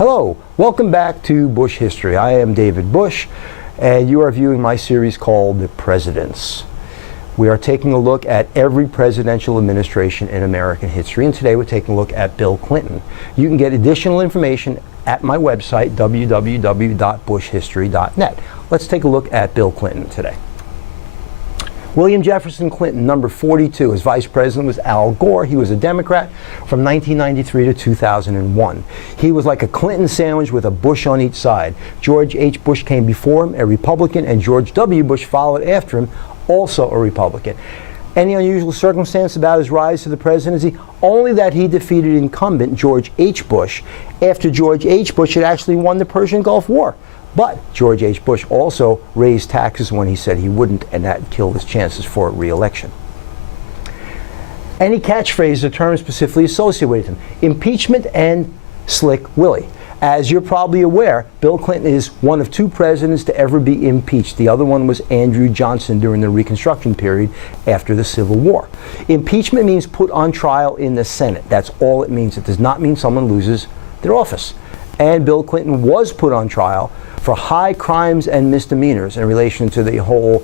Hello, welcome back to Busch History. I am David Busch, and you are viewing my series called The Presidents. We are taking a look at every presidential administration in American history, and today we're taking a look at Bill Clinton. You can get additional information at my website, www.buschhistory.net. Let's take a look at Bill Clinton today. William Jefferson Clinton, number 42. His vice president was Al Gore. He was a Democrat from 1993 to 2001. He was like a Clinton sandwich with a Bush on each side. George H. Bush came before him, a Republican, and George W. Bush followed after him, also a Republican. Any unusual circumstance about his rise to the presidency? Only that he defeated incumbent George H. Bush after George H. Bush had actually won the Persian Gulf War. But George H. Bush also raised taxes when he said he wouldn't, and that killed his chances for re-election. Any catchphrase or term specifically associated with him? Impeachment and Slick Willie. As you're probably aware, Bill Clinton is one of two presidents to ever be impeached. The other one was Andrew Johnson during the Reconstruction period after the Civil War. Impeachment means put on trial in the Senate. That's all it means. It does not mean someone loses their office. And Bill Clinton was put on trial for high crimes and misdemeanors in relation to the whole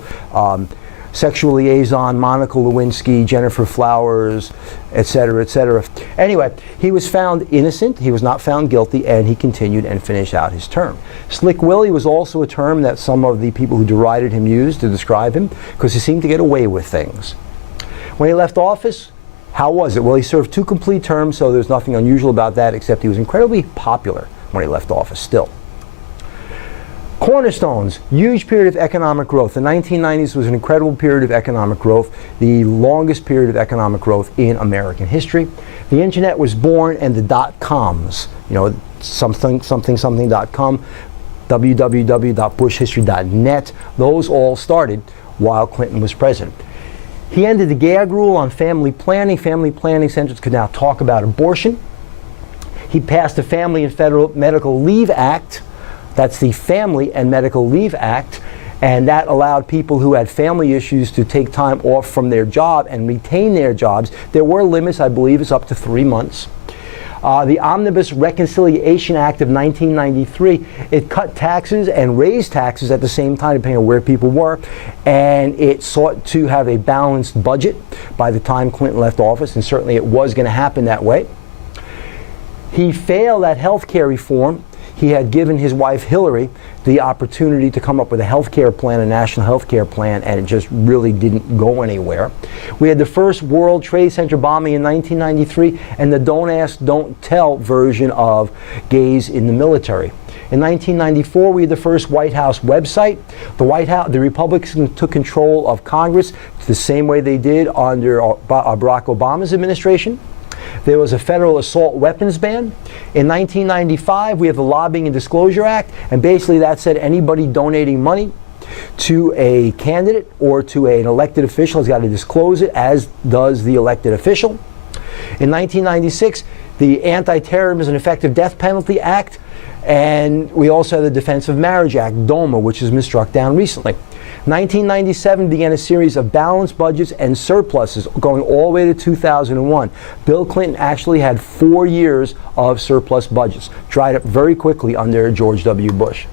sexual liaison, Monica Lewinsky, Jennifer Flowers, etc., etc. Anyway, he was found innocent, he was not found guilty, and he continued and finished out his term. Slick Willie was also a term that some of the people who derided him used to describe him, because he seemed to get away with things. When he left office, how was it? Well, he served 2 complete terms, so there's nothing unusual about that, except he was incredibly popular when he left office still. Cornerstones, huge period of economic growth. The 1990s was an incredible period of economic growth, the longest period of economic growth in American history. The internet was born, and the .coms, something.com, www.buschhistory.net, those all started while Clinton was president. He ended the gag rule on family planning. Family planning centers could now talk about abortion. He passed the Family and Federal Medical Leave Act. That's the Family and Medical Leave Act, and that allowed people who had family issues to take time off from their job and retain their jobs. There were limits, I believe it's up to 3 months. The Omnibus Reconciliation Act of 1993, it cut taxes and raised taxes at the same time, depending on where people were, and it sought to have a balanced budget by the time Clinton left office, and certainly it was going to happen that way. He failed at health care reform. He had given his wife Hillary the opportunity to come up with a health care plan, a national health care plan, and it just really didn't go anywhere. We had the first World Trade Center bombing in 1993 and the don't ask, don't tell version of gays in the military. In 1994, we had the first White House website. The Republicans took control of Congress the same way they did under Barack Obama's administration. There was a federal assault weapons ban. In 1995, we have the Lobbying and Disclosure Act, and basically that said anybody donating money to a candidate or to an elected official has got to disclose it, as does the elected official. In 1996, the Anti-Terrorism and Effective Death Penalty Act, and we also have the Defense of Marriage Act, DOMA, which has been struck down recently. 1997 began a series of balanced budgets and surpluses going all the way to 2001. Bill Clinton actually had 4 years of surplus budgets, dried up very quickly under George W. Bush.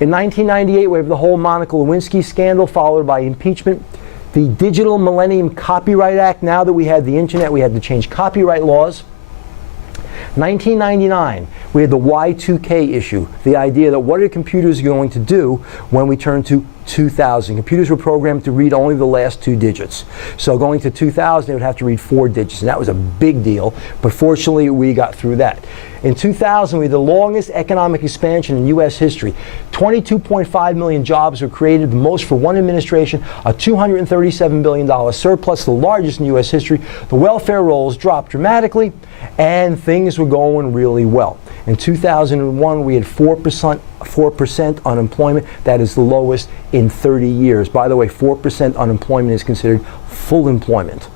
In 1998, we have the whole Monica Lewinsky scandal, followed by impeachment. The Digital Millennium Copyright Act, now that we had the internet, we had to change copyright laws. 1999, we had the Y2K issue, the idea that what are computers going to do when we turn to 2000? Computers were programmed to read only the last 2 digits. So going to 2000, they would have to read 4 digits, and that was a big deal, but fortunately we got through that. In 2000, we had the longest economic expansion in U.S. history. 22.5 million jobs were created, the most for one administration, a $237 billion surplus, the largest in U.S. history. The welfare rolls dropped dramatically, and things were going really well. In 2001, we had 4% unemployment. That is the lowest in 30 years. By the way, 4% unemployment is considered full employment.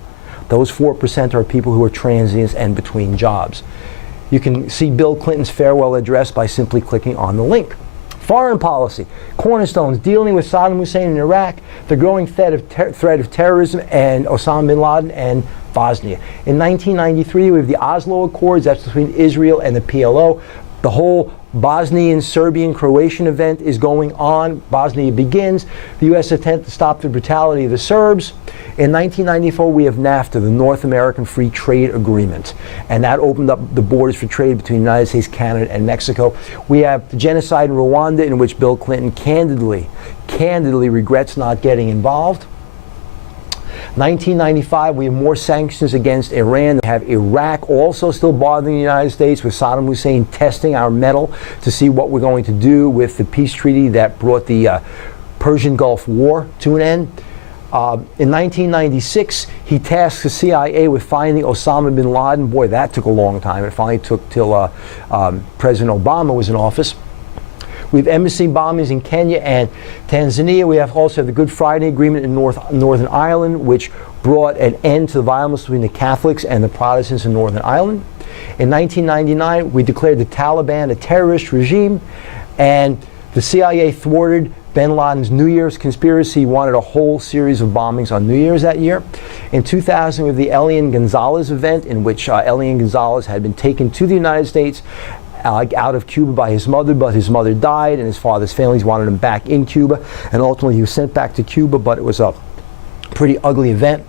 Those 4% are people who are transients and between jobs. You can see Bill Clinton's farewell address by simply clicking on the link. Foreign policy, cornerstones, dealing with Saddam Hussein in Iraq, the growing threat of terrorism and Osama bin Laden, and Bosnia. In 1993, we have the Oslo Accords. That's between Israel and the PLO. The whole Bosnian, Serbian, Croatian event is going on. Bosnia begins. The U.S. attempt to stop the brutality of the Serbs. In 1994, we have NAFTA, the North American Free Trade Agreement, and that opened up the borders for trade between the United States, Canada, and Mexico. We have the genocide in Rwanda, in which Bill Clinton candidly regrets not getting involved. 1995, we have more sanctions against Iran. We have Iraq also still bothering the United States, with Saddam Hussein testing our mettle to see what we're going to do with the peace treaty that brought the Persian Gulf War to an end. In 1996, he tasked the CIA with finding Osama bin Laden. Boy, that took a long time. It finally took till President Obama was in office. We have embassy bombings in Kenya and Tanzania. We have also the Good Friday Agreement in Northern Ireland, which brought an end to the violence between the Catholics and the Protestants in Northern Ireland. In 1999, we declared the Taliban a terrorist regime, and the CIA thwarted bin Laden's New Year's conspiracy. He wanted a whole series of bombings on New Year's that year. In 2000, we have the Elian Gonzalez event, in which Elian Gonzalez had been taken to the United States out of Cuba by his mother, but his mother died, and his father's families wanted him back in Cuba, and ultimately he was sent back to Cuba, but it was a pretty ugly event.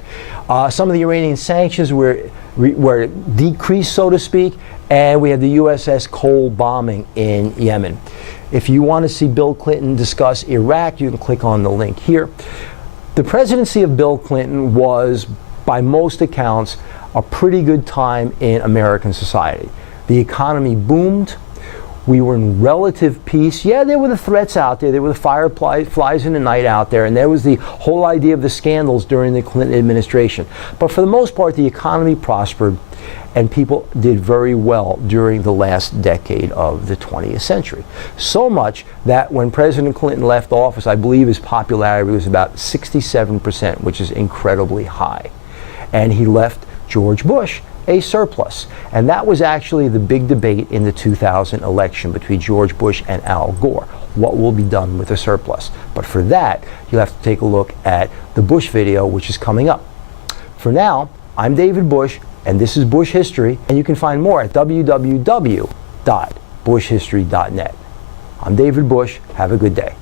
Some of the Iranian sanctions were decreased, so to speak, and we had the USS Cole bombing in Yemen. If you want to see Bill Clinton discuss Iraq, you can click on the link here. The presidency of Bill Clinton was, by most accounts, a pretty good time in American society. The economy boomed. We were in relative peace. Yeah, there were the threats out there. There were the fireflies in the night out there. And there was the whole idea of the scandals during the Clinton administration. But for the most part, the economy prospered, and people did very well during the last decade of the 20th century. So much that when President Clinton left office, I believe his popularity was about 67%, which is incredibly high. And he left George Bush a surplus. And that was actually the big debate in the 2000 election between George Bush and Al Gore. What will be done with the surplus? But for that, you'll have to take a look at the Bush video, which is coming up. For now, I'm David Busch, and this is Busch History, and you can find more at www.bushhistory.net. I'm David Busch. Have a good day.